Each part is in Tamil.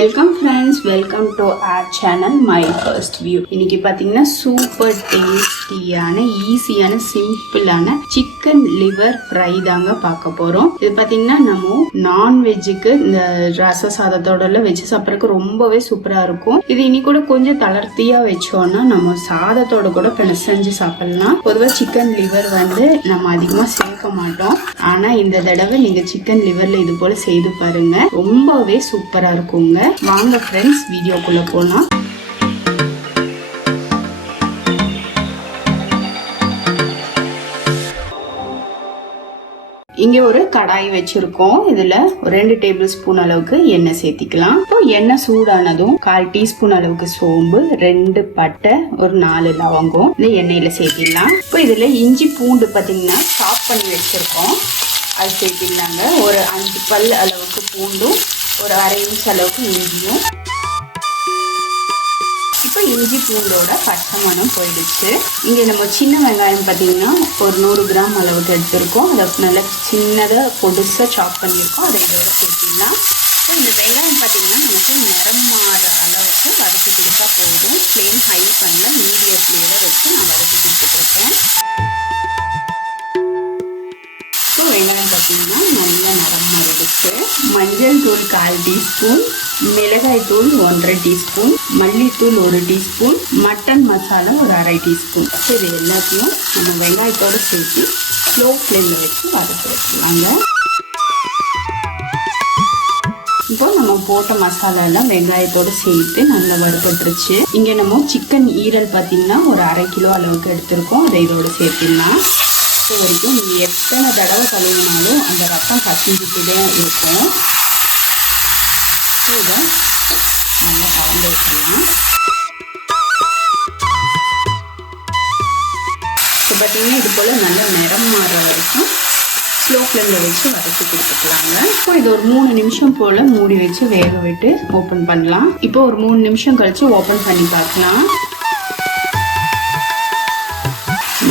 Welcome friends, welcome to R channel my first view. இன்னைக்கு பார்த்தீங்கன்னா சூப்பர் டேஸ்டியான ஈஸியான சிம்பிளான சிக்கன் லிவர் ஃப்ரை தாங்க பார்க்க போகிறோம். இது பார்த்தீங்கன்னா நம்ம நான்வெஜ்ஜுக்கு இந்த ரச சாதத்தோட வச்சு சாப்பிட்றதுக்கு ரொம்பவே சூப்பராக இருக்கும். இது இனி கூட கொஞ்சம் தளர்த்தியாக வச்சோன்னா நம்ம சாதத்தோட கூட பிணைஞ்சு சாப்பிடலாம். பொதுவாக சிக்கன் லிவர் நம்ம அதிகமாக சேர்க்க மாட்டோம். ஆனால் இந்த தடவை நீங்கள் சிக்கன் லிவரில் இது போல் செய்து பாருங்க, ரொம்பவே சூப்பராக இருக்குங்க. வாங்க ஃப்ரெண்ட்ஸ், வீடியோக்குள்ள போலாம். இங்க ஒரு கடாய் வச்சிருக்கோம். இதுல 2 டேபிள் ஸ்பூன் அளவுக்கு எண்ணெய் சேர்த்திக்கலாம். இப்போ எண்ணெய் சூடானதும் 1/4 டீஸ்பூன் அளவுக்கு சோம்பு, 2 பட்டை, ஒரு 4 லவங்கம் இந்த எண்ணெயில சேர்த்திடலாம். இப்போ இதுல இஞ்சி பூண்டு பாத்தீங்கன்னா சாப் பண்ணி வச்சிருக்கோம், அது சேர்த்திடலாங்க. ஒரு 5 பல் அளவுக்கு பூண்டும், ஒரு 1/2 இன்ச் அளவுக்கு இஞ்சியும். இப்போ இஞ்சி பூண்டோட பச்சை மணம் போயிடுச்சு. இங்கே நம்ம சின்ன வெங்காயம் பார்த்தீங்கன்னா ஒரு 100 கிராம் அளவுக்கு எடுத்திருக்கோம். அதை நல்லா சின்னதாக பொடுசாக சாப் பண்ணியிருக்கோம், அதை இதோட சேர்த்திடலாம். இப்போ இந்த வெங்காயம் பார்த்தீங்கன்னா நமக்கு நிறம் மாற அளவுக்கு வதக்கி கொடுத்தா போதும். ஃப்ளேம் ஹை பண்ணல, மீடியம்லேயே வச்சு நான் வதக்கி கொடுத்துட்ருக்கேன். இப்போ வெங்காயம் பார்த்தீங்கன்னா நல்லா நிறம் மாறிடுச்சு. மஞ்சள் தூள் 1/4 டீஸ்பூன், மிளகாய் தூள் 1/2 டீஸ்பூன், மல்லித்தூள் 1 டீஸ்பூன், மட்டன் மசாலா ஒரு 1/2 டீஸ்பூன். இது எல்லாத்தையும் நம்ம வெங்காயத்தோடு சேர்த்து ஸ்லோ ஃப்ளேமில் வச்சு வதக்க வச்சுக்கலாங்க. இப்போ நம்ம போட்ட மசாலா எல்லாம் வெங்காயத்தோடு சேர்த்து நல்லா வறுபட்டுருச்சு. இங்கே நம்ம சிக்கன் ஈரல் பார்த்தீங்கன்னா ஒரு 1/2 கிலோ அளவுக்கு எடுத்திருக்கோம், அதை இதோடு சேர்த்துடலாம். இது வரைக்கும் நீங்கள் எத்தனை தடவை கழுவினாலும் அந்த ரத்தம் கசிஞ்சிட்டு தான் இருக்கும். இதை நல்லா கலந்து வச்சுக்கலாம். இப்போ பார்த்தீங்கன்னா இது போல் நல்லா நிறம் மாற வரைக்கும் ஸ்லோ ஃப்ளேமில் வச்சு வதக்கி கொடுத்துக்கலாங்க. இப்போ இது ஒரு 3 நிமிஷம் போல் மூடி வச்சு வேக விட்டு ஓப்பன் பண்ணலாம். இப்போ ஒரு 3 நிமிஷம் கழித்து ஓப்பன் பண்ணி பார்க்கலாம்.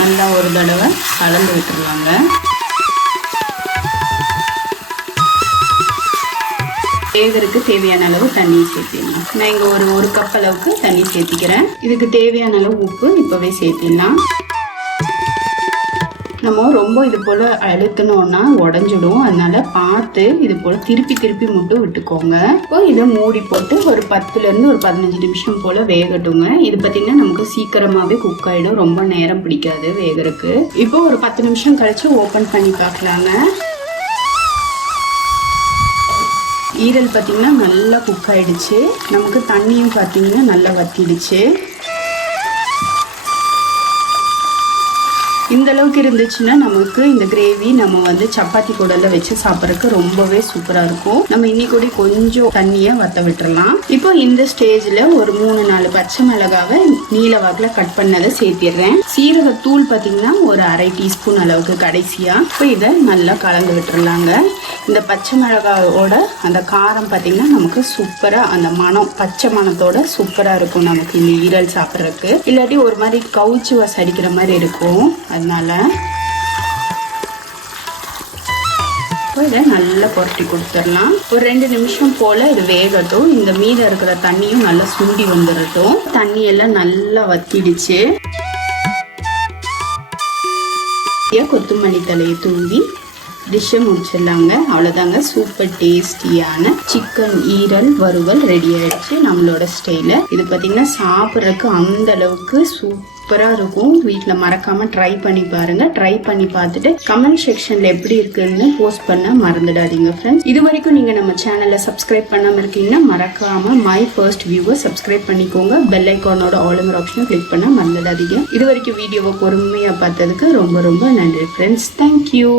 நல்லா ஒரு தடவை கலந்து விட்டுருவாங்க. வேகருக்கு தேவையான அளவு தண்ணி சேர்த்திடலாம். நான் இங்கே ஒரு கப் அளவுக்கு தண்ணி சேர்த்திக்கிறேன். இதுக்கு தேவையான அளவு உப்பு இப்போவே சேர்த்திடலாம். நம்ம ரொம்ப இது போல் அழுத்தினோன்னா உடஞ்சிடும், அதனால பார்த்து இது போல் திருப்பி மட்டும் விட்டுக்கோங்க. இப்போ இதை மூடி போட்டு ஒரு 10லேருந்து ஒரு 15 நிமிஷம் போல் வேகட்டுங்க. இது பார்த்திங்கன்னா நமக்கு சீக்கிரமாகவே குக் ஆகிடும், ரொம்ப நேரம் பிடிக்காது வேகருக்கு. இப்போ ஒரு 10 நிமிஷம் கழித்து ஓப்பன் பண்ணி பார்க்கலாங்க. ஈரல் பார்த்திங்கன்னா நல்லா குக் ஆகிடுச்சு. நமக்கு தண்ணியும் பார்த்திங்கன்னா நல்லா வத்திடுச்சு. இந்த அளவுக்கு இருந்துச்சுன்னா நமக்கு இந்த கிரேவி நம்ம சப்பாத்தி கூடல வச்சு சாப்பிட்றதுக்கு ரொம்பவே சூப்பராக இருக்கும். நம்ம இன்னி கூட கொஞ்சம் தண்ணியை வத்த விட்டுறலாம். இப்போ இந்த ஸ்டேஜில் ஒரு 3-4 பச்சை மிளகாவை நீல வாக்கில் கட் பண்ணதை சேர்த்திடுறேன். சீரகத்தூள் பார்த்தீங்கன்னா ஒரு 1/2 டீஸ்பூன் அளவுக்கு கடைசியாக. இப்போ இதை நல்லா கலந்து விட்டுறலாங்க. இந்த பச்சை மிளகாவோட அந்த காரம் பார்த்தீங்கன்னா நமக்கு சூப்பராக அந்த மனம், பச்சை மணத்தோட சூப்பராக இருக்கும் நமக்கு இந்த ஈரல் சாப்பிட்றதுக்கு. இல்லாட்டி ஒரு மாதிரி கவுச்சி வசடிக்கிற மாதிரி இருக்கும். அதனால இதை நல்லா புரட்டி கொடுத்துடலாம். ஒரு 2 நிமிஷம் போல் இது வேகட்டும். இந்த மீதம் இருக்கிற தண்ணியும் நல்லா சுண்டி வந்துடட்டும். தண்ணியெல்லாம் நல்லா வத்திடுச்சு. கொத்தமல்லி தலையை தூவி டிஷ்ஷை முடிச்சிடலாங்க. அவ்வளோதாங்க, சூப்பர் டேஸ்டியான சிக்கன் ஈரல் வறுவல் ரெடி ஆயிடுச்சு நம்மளோட ஸ்டைலில். இது பார்த்தீங்கன்னா சாப்பிட்றதுக்கு அந்த அளவுக்கு சூப்பராக இருக்கும். வீட்டில் மறக்காமல் ட்ரை பண்ணி பாருங்கள். ட்ரை பண்ணி பார்த்துட்டு கமெண்ட் செக்ஷனில் எப்படி இருக்குன்னு போஸ்ட் பண்ண மறந்துடாதீங்க ஃப்ரெண்ட்ஸ். இது வரைக்கும் நீங்கள் நம்ம சேனலை சப்ஸ்கிரைப் பண்ணாமல் இருக்கீங்கன்னா மறக்காமல் மை ஃபர்ஸ்ட் வியூவை சப்ஸ்கிரைப் பண்ணிக்கோங்க. பெல் ஐக்கானோட ஆல் ஆப்ஷனை கிளிக் பண்ண மறந்துடாதீங்க. இது வரைக்கும் வீடியோவை பொறுமையாக பார்த்ததுக்கு ரொம்ப ரொம்ப நன்றி ஃப்ரெண்ட்ஸ். தேங்க்யூ.